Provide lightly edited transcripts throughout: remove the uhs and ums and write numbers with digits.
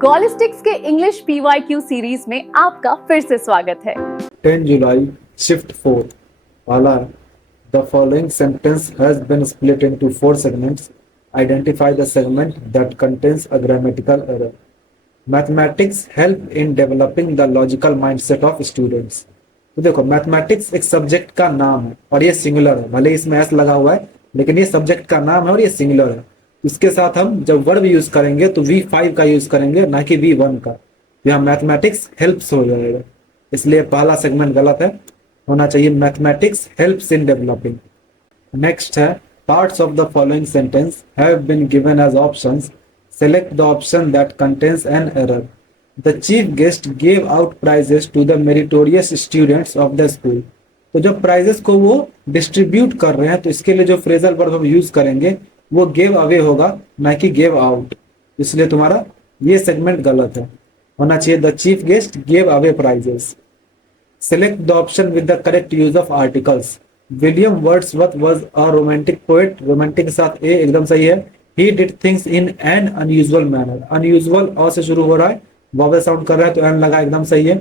गॉलिस्टिक्स के English PYQ series में आपका फिर से स्वागत है। 10 जुलाई शिफ्ट 4 पहला है the following sentence has been split into 4 segments. Identify the segment that contains a grammatical error. Mathematics help in developing the logical mindset of students. तो देखो, मैथमेटिक्स एक सब्जेक्ट का नाम है और ये सिंगुलर है, भले इसमें एस लगा हुआ है लेकिन ये सब्जेक्ट का नाम है और ये सिंगुलर है। इसके साथ हम जब वर्ब यूज करेंगे तो V5 का यूज करेंगे, ना कि V1 का। यहाँ मैथमेटिक्स हेल्प्स हो जाएगा, इसलिए पहला सेगमेंट गलत है, होना चाहिए mathematics helps in developing. Next है parts of the following sentence have been given as options. Select the option that contains an error. The chief guest gave out prizes to the meritorious students of the school. तो जब prices को वो distribute कर रहे हैं तो इसके लिए जो फ्रेजल वर्ब हम यूज करेंगे वो गेव अवे होगा, ना कि गेव आउट। इसलिए तुम्हारा ये सेगमेंट गलत है, होना चाहिए the chief guest gave away prizes. Select the option with the correct use of articles. William Wordsworth was a romantic poet. Romantic के साथ ए एकदम सही है। He did things in an unusual manner. Unusual a से शुरू हो रहा है, वॉवेल साउंड कर रहा है तो एन लगा, एकदम सही है।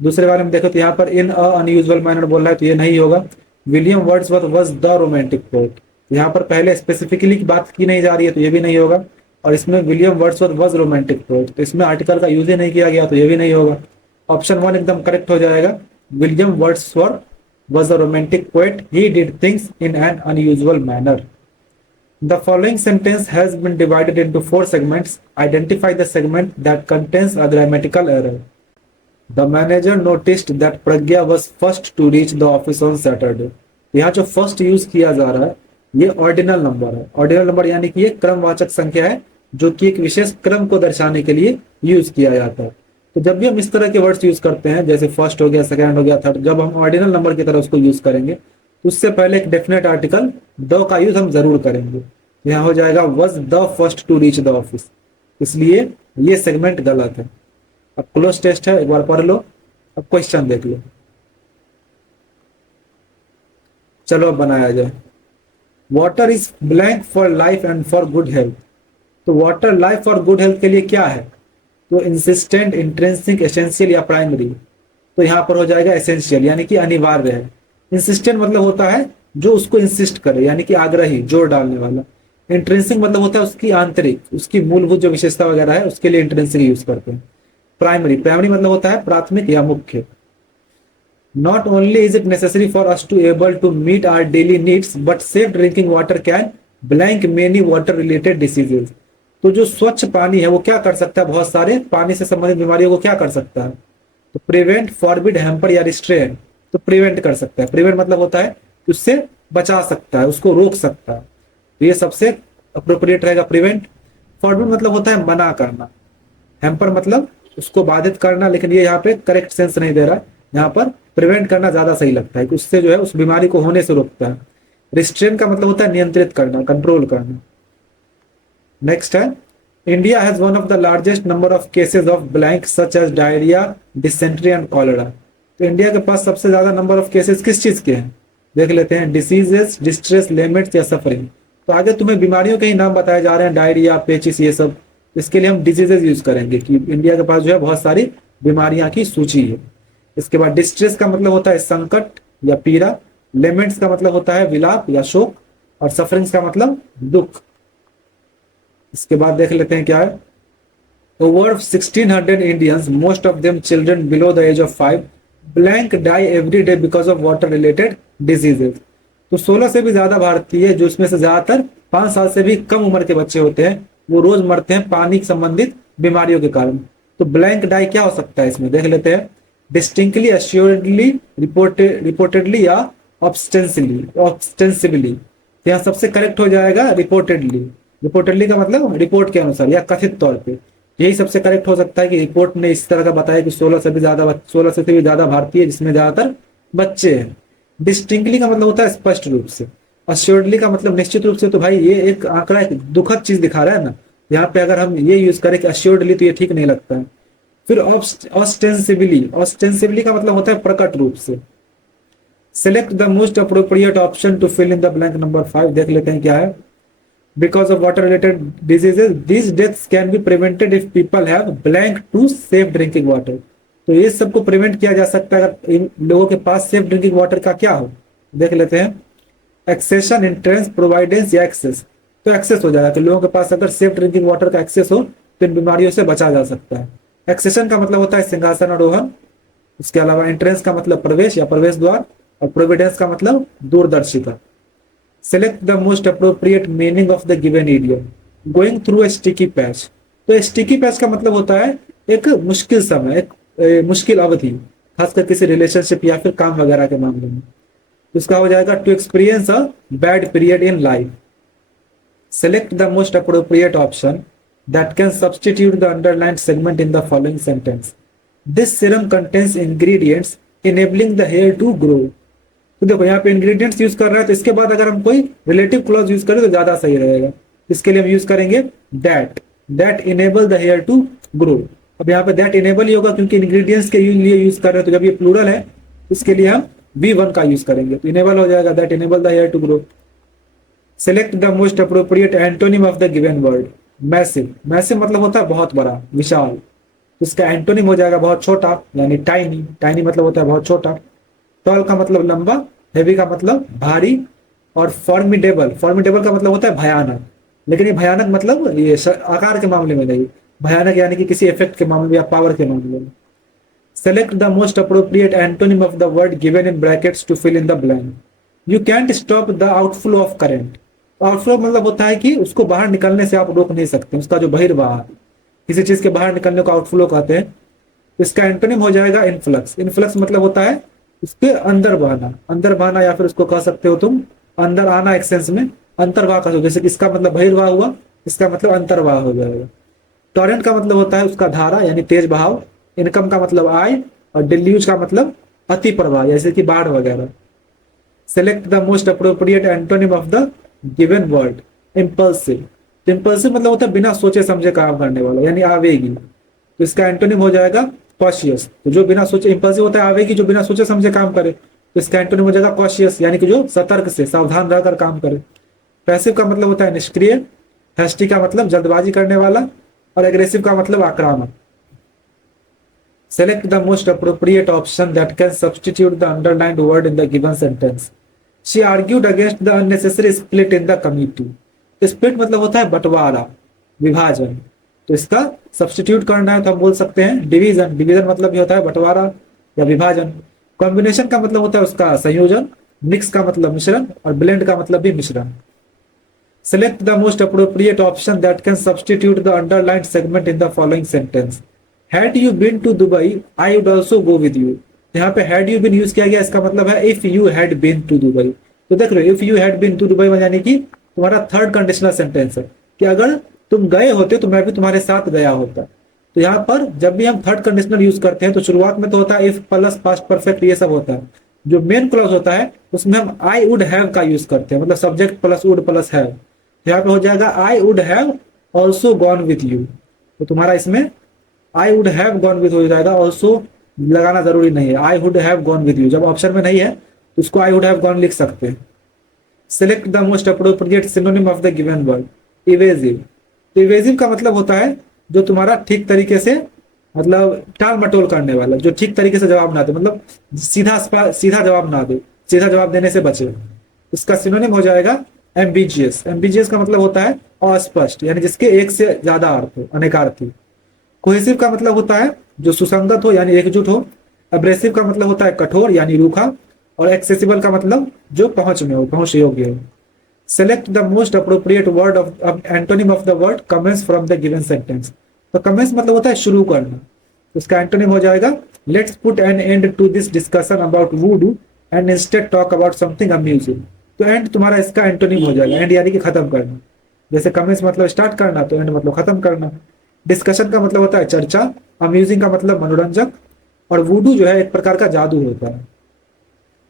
दूसरे बारे में देखो तो यहाँ पर इन अ अनयूजुअल मैनर बोल रहा है तो ये नहीं होगा। William Wordsworth was the romantic poet, यहाँ पर पहले स्पेसिफिकली की बात की नहीं जा रही है तो ये भी नहीं होगा। और इसमें William Wordsworth was romantic poet, तो इसमें आर्टिकल का यूज ही नहीं किया गया तो ये भी नहीं होगा। ऑप्शन 1 एकदम करेक्ट हो जाएगा। William Wordsworth was a romantic poet, he did things in an unusual manner. The following sentence has been divided into 4 segments. Identify the segment that contains a grammatical error. The manager noticed that Pragya was first to reach the office on Saturday. यहाँ जो first use किया जा रहा है ये ordinal number है। Ordinal number यानी कि ये क्रमवाचक संख्या है जो कि एक विशेष क्रम को दर्शाने के लिए यूज किया जाता है। तो जब भी हम इस तरह के वर्ड्स यूज करते हैं, जैसे फर्स्ट हो गया, सेकंड हो गया, थर्ड, जब हम ऑर्डिनल नंबर की तरह उसको यूज करेंगे तो उससे पहले एक डेफिनेट आर्टिकल द का यूज हम जरूर करेंगे। यहाँ हो जाएगा was the first to reach the office, इसलिए ये सेगमेंट गलत है। अब क्लोज टेस्ट है, एक बार पढ़ लो, अब क्वेश्चन देख लो। चलो अब बनाया जाए। Water is blank for life and for good health. तो वाटर लाइफ और गुड हेल्थ के लिए क्या है? तो इंसिस्टेंट, इंट्रिंसिक, एसेंशियल या प्राइमरी। तो यहाँ पर हो जाएगा एसेंशियल, यानी कि अनिवार्य है। इंसिस्टेंट मतलब होता है जो उसको इंसिस्ट करे, यानी कि आग्रही, जोर डालने वाला। इंट्रिंसिक मतलब होता है उसकी आंतरिक, उसकी मूलभूत जो विशेषता वगैरह है उसके लिए इंट्रिंसिक यूज करते हैं। प्राइमरी, प्राइमरी मतलब होता है प्राथमिक या मुख्य। Not only is it necessary for us to able to meet our daily needs, but safe drinking water can blank many water related diseases। तो जो स्वच्छ पानी है वो क्या कर सकता है? बहुत सारे पानी से संबंधित बीमारियों को क्या कर सकता है? तो प्रिवेंट, फॉरबिड, हैम्पर या रिस्ट्रेन। तो प्रिवेंट कर सकता है। प्रिवेंट मतलब होता है उससे बचा सकता है, उसको रोक सकता है, तो ये सबसे अप्रोप्रिएट रहेगा प्रिवेंट। फॉरबिड मतलब होता है मना करना। हैम्पर मतलब उसको बाधित करना, लेकिन ये यहाँ पे करेक्ट सेंस नहीं दे रहा है, यहाँ पर प्रिवेंट करना ज्यादा सही लगता है कि उससे जो है उस बीमारी को होने से रोकता है। रिस्ट्रेन का मतलब होता है नियंत्रित करना, कंट्रोल करना। नेक्स्ट है India has one of the largest number of cases of blank such as diarrhoea, dysentery and cholera. तो इंडिया के पास सबसे ज्यादा नंबर ऑफ केसेस किस चीज के हैं? देख लेते हैं। डिसीजेस, डिस्ट्रेस, लिमिट्स या सफरिंग। तो आगे तुम्हें बीमारियों के ही नाम बताए जा रहे हैं, डायरिया, पेचिस, ये सब। इसके लिए हम डिसीजेस यूज करेंगे कि इंडिया के पास जो है बहुत सारी बीमारियां की सूची है। इसके बाद डिस्ट्रेस का मतलब होता है संकट या पीड़ा। लेमेंट्स का मतलब होता है विलाप या शोक। और सफरिंग्स का मतलब दुख। इसके बाद देख लेते हैं क्या है। Over 1600 Indians, most of them children below the age of 5, blank die every day because of water related diseases. तो 16 से भी ज्यादा भारतीय, जो इसमें से ज्यादातर 5 साल से भी कम उम्र के बच्चे होते हैं, वो रोज मरते हैं पानी संबंधित बीमारियों के कारण। तो ब्लैंक डाई क्या हो सकता है इसमें, देख लेते हैं। डिस्टिंक्टली, एश्योर्डली, रिपोर्टेडली या ऑब्स्टेंसिबली। तो यहाँ सबसे करेक्ट हो जाएगा रिपोर्टेडली। रिपोर्टेडली का मतलब रिपोर्ट के अनुसार या कथित तौर पे। यही सबसे करेक्ट हो सकता है कि रिपोर्ट ने इस तरह का बताया कि 16 से भी ज्यादा भारतीय, जिसमें ज्यादातर बच्चे हैं। डिस्टिंक्टली का मतलब होता है स्पष्ट रूप से। एश्योर्डली का मतलब निश्चित रूप से। तो भाई ये एक आंकड़ा एक दुखद चीज दिखा रहा है ना, यहाँ पे अगर हम ये यूज करें कि एश्योर्डली तो ये ठीक नहीं लगता है। फिर ऑस्टेंसिबली, ऑस्टेंसिबली का मतलब होता है प्रकट रूप से। Select the most appropriate option to fill in the blank number 5। देख लेते हैं क्या है। because of water related diseases, these deaths can be prevented if people have blank to safe drinking water. तो ये सबको प्रिवेंट किया जा सकता है अगर इन लोगों के पास सेफ ड्रिंकिंग वाटर का क्या हो। देख लेते हैं, एक्सेशन, इंट्रेंस, प्रोवाइडेंस या एक्सेस। तो एक्सेस हो जाएगा कि लोगों के पास अगर सेफ ड्रिंकिंग वाटर का एक्सेस हो तो इन बीमारियों से बचा जा सकता है। एक्सेशन का मतलब होता है सिंहासन आरोहण। इसके अलावा एंट्रेंस का मतलब प्रवेश या प्रवेश द्वार, और प्रोविडेंस का मतलब दूरदर्शिता। Select the most appropriate meaning of the given idiom, going through a sticky patch. तो स्टिकी पैच का मतलब होता है एक मुश्किल समय, एक मुश्किल अवधि, खासकर किसी रिलेशनशिप या फिर काम वगैरह के मामले में। इसका हो जाएगा to experience a bad period in life. Select the most appropriate option that can substitute the underlined segment in the following sentence. This serum contains ingredients enabling the hair to grow. तो देखो यहाँ पे ingredients use कर रहा है, तो इसके बाद अगर हम कोई रिलेटिव क्लॉज यूज करें तो ज्यादा सही रहेगा। इसके लिए हम यूज करेंगे that enable the hair to grow. अब यहाँ पे दैट इनेबल ही होगा क्योंकि इंग्रेडिएंट्स के लिए यूज कर रहे हैं, तो जब ये प्लूरल है इसके लिए हम V1 का यूज करेंगे, तो इनेबल हो जाएगा that enable the hair to grow. Select the most appropriate antonym of the given word. Massive, massive मतलब होता है बहुत बड़ा, विशाल। तो इसका एंटोनिम हो जाएगा बहुत छोटा, यानी टाइनी। टाइनी मतलब होता है बहुत छोटा। टॉल का मतलब लंबा, हेवी का मतलब भारी, और फॉर्मिडेबल, फॉर्मिडेबल का मतलब होता है भयानक। लेकिन ये भयानक मतलब ये आकार के मामले में नहीं, भयानक यानी कि किसी इफेक्ट के मामले में या पावर के मामले में। Select the most appropriate antonym of the word given in brackets to fill in the blank. You can't stop the outflow of current. Outflow मतलब होता है कि उसको बाहर निकलने से आप रोक नहीं सकते, उसका जो बहिर्वाह, किसी चीज के बाहर निकलने को आउटफ्लो कहते हैं। इसका एंटोनिम हो जाएगा इनफ्लक्स। इनफ्लक्स मतलब होता है उसके अंदर बहना, अंदर बहना, या फिर उसको कह सकते हो तुम अंदर आना, एक सेंस में अंतर्वाह का। जैसे कि इसका मतलब बहिर्वाह हुआ, इसका मतलब अंतर्वाह हो जाएगा। टॉरेंट का मतलब होता है उसका धारा यानी तेज बहाव। इनकम का मतलब आय, और डिल्यूज का मतलब अति प्रवाह जैसे कि बाढ़ वगैरह। Select the most appropriate antonym of the given word. Impulsive, impulsive मतलब होता है बिना सोचे समझे काम करने वाला, यानी आवेगी। तो इसका एंटोनिम हो जाएगा कॉशियस। तो जो बिना सोचे, इंपल्सिव होता है आवेगी, जो बिना सोचे समझे काम करे, तो इसका एंटोनिम हो जाएगा कॉशियस, यानी कि जो सतर्क से, सावधान रहकर काम करे। पैसिव का मतलब होता है निष्क्रिय। हैस्टी का मतलब जल्दबाजी करने वाला, और एग्रेसिव का मतलब आक्रामक। Select the most appropriate option that can substitute the underlined word in the given sentence. She argued against the unnecessary split in the committee. Split मतलब होता है बंटवारा, विभाजन। तो इसका सब्सटीट्यूट करना है तो हम बोल सकते हैं डिवीजन। डिवीजन मतलब ये होता है बंटवारा या विभाजन। कॉम्बिनेशन का मतलब होता है उसका संयोजन। मिक्स का मतलब मिश्रण, और ब्लेंड का मतलब भी मिश्रण। Select the most appropriate option that can substitute the underlined segment in the following sentence. Had you been to Dubai I would also go with you. यहाँ पे हैड यू बीन यूज किया गया, इसका मतलब है if you had been to Dubai. तो देख लो, if you had been to Dubai यानी कि तुम्हारा थर्ड कंडीशनल सेंटेंस है कि अगर तुम गए होते तो मैं भी तुम्हारे साथ गया होता। तो यहाँ पर जब भी हम थर्ड कंडीशनल यूज करते हैं तो शुरुआत में तो होता है इफ प्लस पास्ट परफेक्ट, ये सब होता है। जो मेन क्लॉज होता है उसमें हम आई वुड हैव का यूज करते हैं, मतलब subject plus would plus have. यहाँ पे हो जाएगा I would have also gone with you. तो तुम्हारा इसमें I would have gone with हो जाएगा, ऑल्सो लगाना जरूरी नहीं है। I would have gone with you जब ऑप्शन में नहीं है तो उसको आई वुड हैव गॉन लिख सकते हैं। Select the most appropriate synonym of the given word. Evasive. तो इवेजिव का मतलब होता है जो तुम्हारा ठीक तरीके से, मतलब टाल मटोल करने वाला, जो ठीक तरीके से जवाब ना दे, मतलब सीधा जवाब ना दे, सीधा जवाब देने से बचे। इसका सिनोनिम हो जाएगा एम्बिजियस। एम्बिजियस का मतलब होता है अस्पष्ट, यानी जिसके एक से ज्यादा अर्थ हो, अनेकार्थी। कोहेसिव का मतलब होता है जो सुसंगत हो, यानी एकजुट हो। अब्रेसिव का मतलब होता है कठोर, यानी रूखा। और एक्सेसिबल का मतलब जो पहुंच में हो, पहुंच योग्य हो। Select the most appropriate word of antonym of the word commence from the given sentence. तो कमेंस मतलब होता है शुरू करना। तो इसका एंटोनिम हो जाएगा let's put an end to this discussion about voodoo and instead talk about something amusing. तो एंड तुम्हारा इसका एंटोनिम हो जाएगा, एंड यानी कि खत्म करना। जैसे कमेंस मतलब स्टार्ट करना, तो एंड मतलब खत्म करना। डिस्कशन का मतलब होता है चर्चा। अम्यूजिंग का मतलब मनोरंजक। और वुडू जो है एक प्रकार का जादू होता है।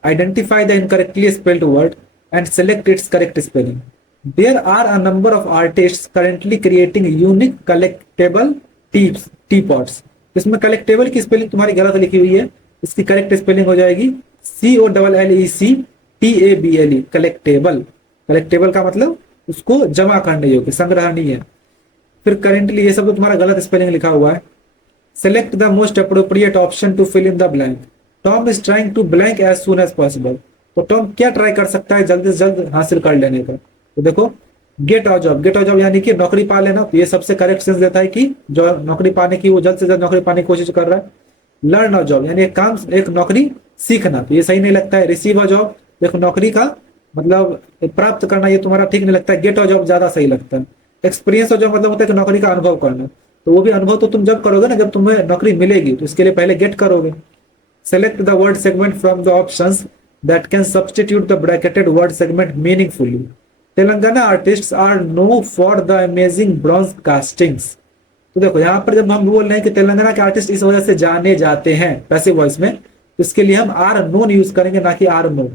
Identify the incorrectly spelled word and select its correct spelling. There are a number of artists currently creating unique collectible teapots. इसमें collectible की स्पेलिंग तुम्हारी गलत लिखी हुई है, इसकी करेक्ट स्पेलिंग हो जाएगी COLLECTABLE। collectible, collectible का मतलब उसको जमा करने योग्य, संग्रहणीय। फिर करेंटली, ये सब तो तुम्हारा गलत स्पेलिंग लिखा हुआ है। Select the most appropriate option to fill in the blank. Tom is trying to blank as soon as possible. तो टॉम क्या ट्राई कर सकता है जल्द से जल्द हासिल कर लेने का? तो देखो, get a job. Get a job यानी कि नौकरी पा लेना। तो ये सबसे करेक्ट सेंस देता है कि जो नौकरी पाने की, वो जल्द से जल्द नौकरी पाने की कोशिश कर रहा है। लर्न अ जॉब यानी एक काम, एक नौकरी सीखना, तो ये सही नहीं लगता है। रिसीव अ जॉब, देखो नौकरी का मतलब प्राप्त करना, ये तुम्हारा ठीक नहीं लगता है। गेट अ जॉब ज्यादा सही लगता है। एक्सपीरियंस अ जॉब मतलब होता है कि नौकरी का अनुभव करना, तो वो भी अनुभव तो तुम जब करोगे ना, जब तुम्हें नौकरी मिलेगी, तो इसके लिए पहले गेट करोगे। Select the word segment from the options that can substitute the bracketed word segment meaningfully. Telangana artists are know for the amazing bronze castings. तो देखो यहाँ पर जब हम बोल रहे हैं कि तेलंगाना के आर्टिस्ट इस वजह से जाने जाते हैं पैसिव वॉइस में, तो इसके लिए हम आर नोन यूज करेंगे, ना कि आर नोन।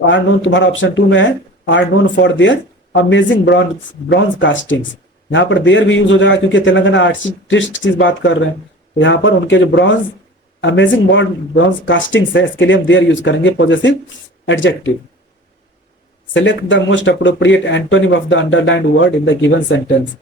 तो आर नोन तुम्हारा ऑप्शन 2 में है, are known for their amazing bronze castings. यहाँ पर देयर भी यूज हो जाएगा क्योंकि तेलंगाना आर्टिस्ट की बात कर रहे हैं, तो यहाँ पर उनके जो ब्रॉन्ज अमेजिंग ब्रॉन्ज कास्टिंग्स है, इसके लिए हम देयर यूज करेंगे, possessive adjective. Select the most appropriate antonym of the underlined word in the given sentence.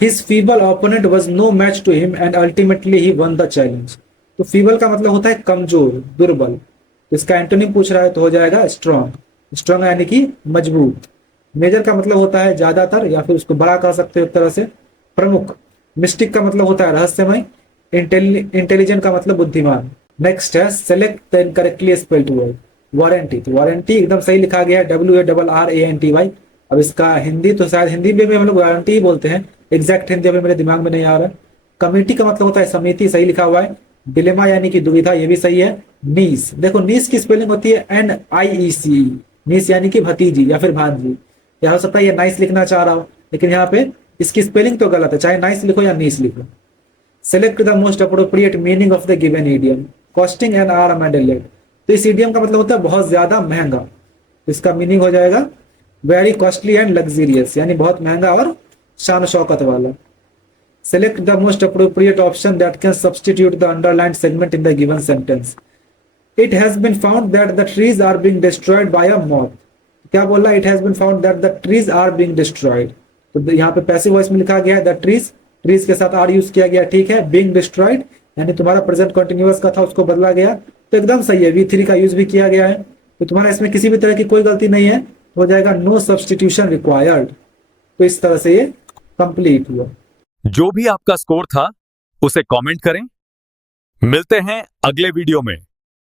His feeble opponent was no match to him and ultimately he won the challenge. तो feeble का मतलब होता है कमजोर, दुर्बल। तो इसका एंटोनिम पूछ रहा है तो हो जाएगा स्ट्रॉन्ग। स्ट्रॉन्ग यानी कि मजबूत। मेजर का मतलब होता है ज्यादातर, या फिर उसको बड़ा कह सकते हो एक तरह से, प्रमुख। मिस्टिक का मतलब होता है रहस्यमय। इंटेलिजेंट का मतलब बुद्धिमान। नेक्स्ट है select the incorrectly spelled word. Warranty, तो वारंटी एकदम सही लिखा गया है, WARRANTY। अब इसका हिंदी तो शायद हिंदी में भी हम लोग वारंटी ही बोलते हैं, एग्जैक्ट हिंदी अभी मेरे दिमाग में नहीं आ रहा है। कमिटी का मतलब होता है समिति, सही लिखा हुआ है। डिलेमा यानी कि दुविधा, ये भी सही है। नीस, देखो नीस की स्पेलिंग होती है NIECE। नीस यानी कि भतीजी या फिर भांजी। या हो सकता है ये नाइस लिखना चाह रहा हो, लेकिन यहाँ पे इसकी स्पेलिंग तो गलत है, चाहे नाइस लिखो या नीस लिखो। Select the most appropriate meaning of the given idiom. Costing N arm and leg. तो इस ईडियम का मतलब होता है बहुत ज्यादा महंगा। इसका मीनिंग हो जाएगा वेरी कॉस्टली एंड लग्जरियस, यानी बहुत महंगा और शान शौकत वाला। Select the most appropriate option that can substitute the underlined segment in the given sentence. It has been found that the trees are being destroyed by a moth. क्या बोल रहा है? It has been found that the trees are being destroyed. तो यहाँ पे passive voice में लिखा गया है द ट्रीज, ट्रीज के साथ आर यूज किया गया, ठीक है। बीइंग डिस्ट्रॉयड यानी तुम्हारा प्रेजेंट कंटिन्यूअस का था, उसको बदला गया, तो एकदम सही है। V3 का यूज भी किया गया है, तो तुम्हारा इसमें किसी भी तरह की कोई गलती नहीं है, हो जाएगा नो सब्स्टिट्यूशन रिक्वायर्ड। तो इस तरह से ये कंप्लीट हुआ। जो भी आपका स्कोर था उसे कमेंट करें। मिलते हैं अगले वीडियो में।